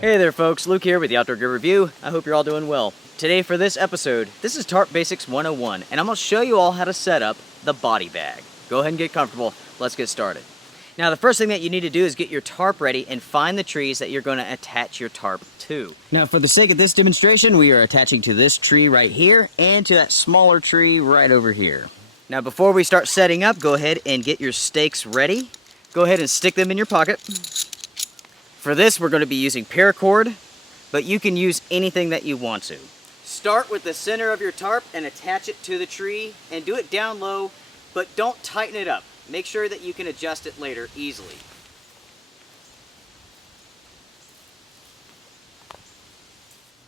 Hey there folks, Luke here with the Outdoor Gear Review. I hope you're all doing well. Today for this episode, this is Tarp Basics 101, and I'm going to show you all how to set up the body bag. Go ahead and get comfortable, let's get started. Now the first thing that you need to do is get your tarp ready and find the trees that you're going to attach your tarp to. Now for the sake of this demonstration, we are attaching to this tree right here and to that smaller tree right over here. Now before we start setting up, go ahead and get your stakes ready. Go ahead and stick them in your pocket. For this, we're going to be using paracord, but you can use anything that you want to. Start with the center of your tarp and attach it to the tree, and do it down low, but don't tighten it up. Make sure that you can adjust it later easily.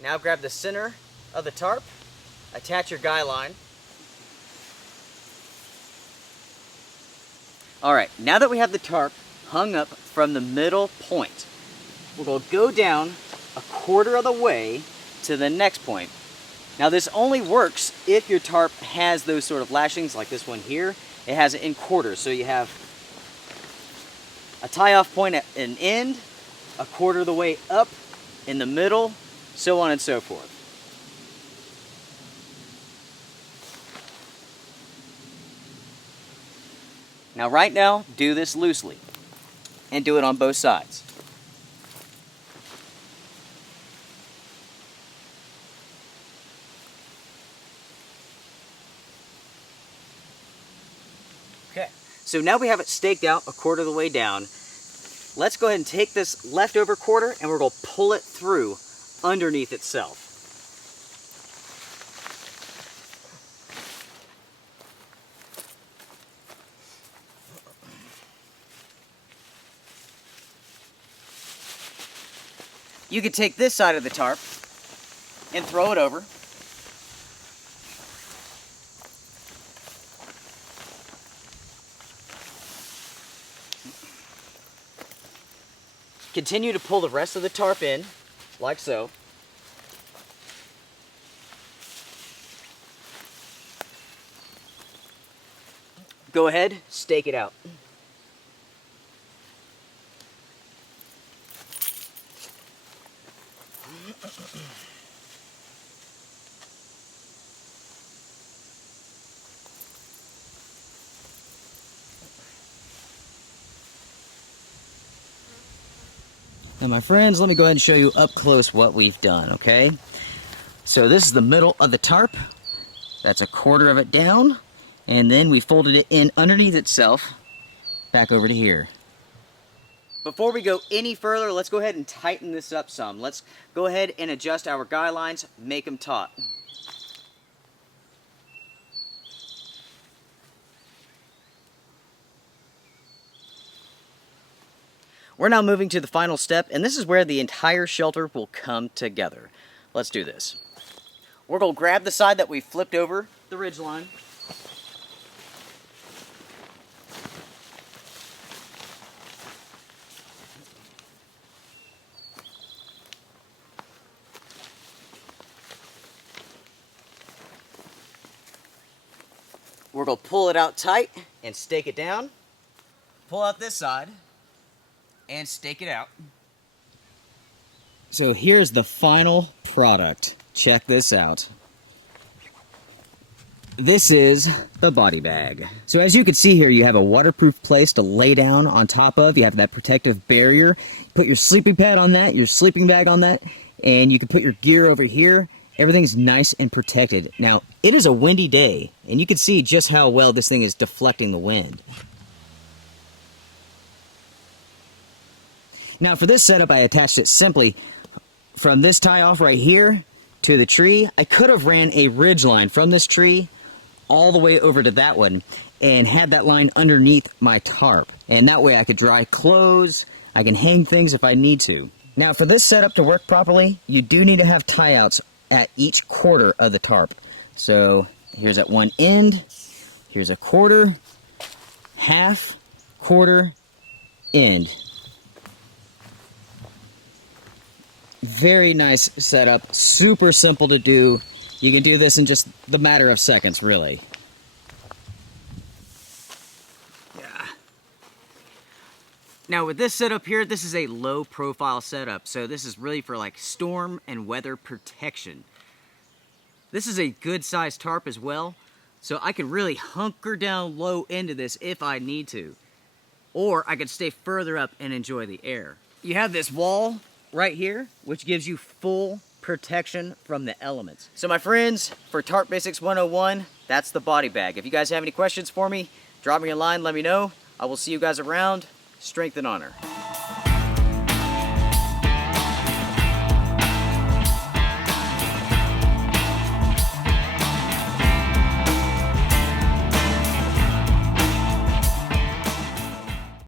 Now grab the center of the tarp, attach your guy line. Alright, now that we have the tarp hung up from the middle point, we're going to go down a quarter of the way to the next point. Now this only works if your tarp has those sort of lashings like this one here. It has it in quarters, so you have a tie-off point at an end, a quarter of the way up, in the middle, so on and so forth. Now right now, do this loosely, and do it on both sides. Okay, so now we have it staked out a quarter of the way down. Let's go ahead and take this leftover quarter and we're going to pull it through underneath itself. You can take this side of the tarp and throw it over. Continue to pull the rest of the tarp in, like so. Go ahead, stake it out. Now my friends, let me go ahead and show you up close what we've done, okay? So this is the middle of the tarp. That's a quarter of it down. And then we folded it in underneath itself, back over to here. Before we go any further, let's go ahead and tighten this up some. Let's go ahead and adjust our guy lines, make them taut. We're now moving to the final step, and this is where the entire shelter will come together. Let's do this. We're going to grab the side that we flipped over the ridge line. We're going to pull it out tight and stake it down. Pull out this side and stake it out. So here's the final product. Check this out. This is the body bag. So as you can see here, you have a waterproof place to lay down on top of. You have that protective barrier. Put your sleeping pad on that, your sleeping bag on that, and you can put your gear over here. Everything's nice and protected. Now, it is a windy day, and you can see just how well this thing is deflecting the wind. Now for this setup, I attached it simply from this tie-off right here to the tree. I could have ran a ridge line from this tree all the way over to that one and had that line underneath my tarp. And that way I could dry clothes, I can hang things if I need to. Now for this setup to work properly, you do need to have tie-outs at each quarter of the tarp. So here's at one end, here's a quarter, half, quarter, end. Very nice setup, super simple to do. You can do this in just the matter of seconds, really. Yeah. Now with this setup here, this is a low profile setup, so this is really for like storm and weather protection. This is a good sized tarp as well, so I could really hunker down low into this if I need to. Or I could stay further up and enjoy the air. You have this wall right here, which gives you full protection from the elements. So my friends, for Tarp Basics 101, that's the body bag. If you guys have any questions for me, drop me a line, let me know. I will see you guys around. Strength and honor.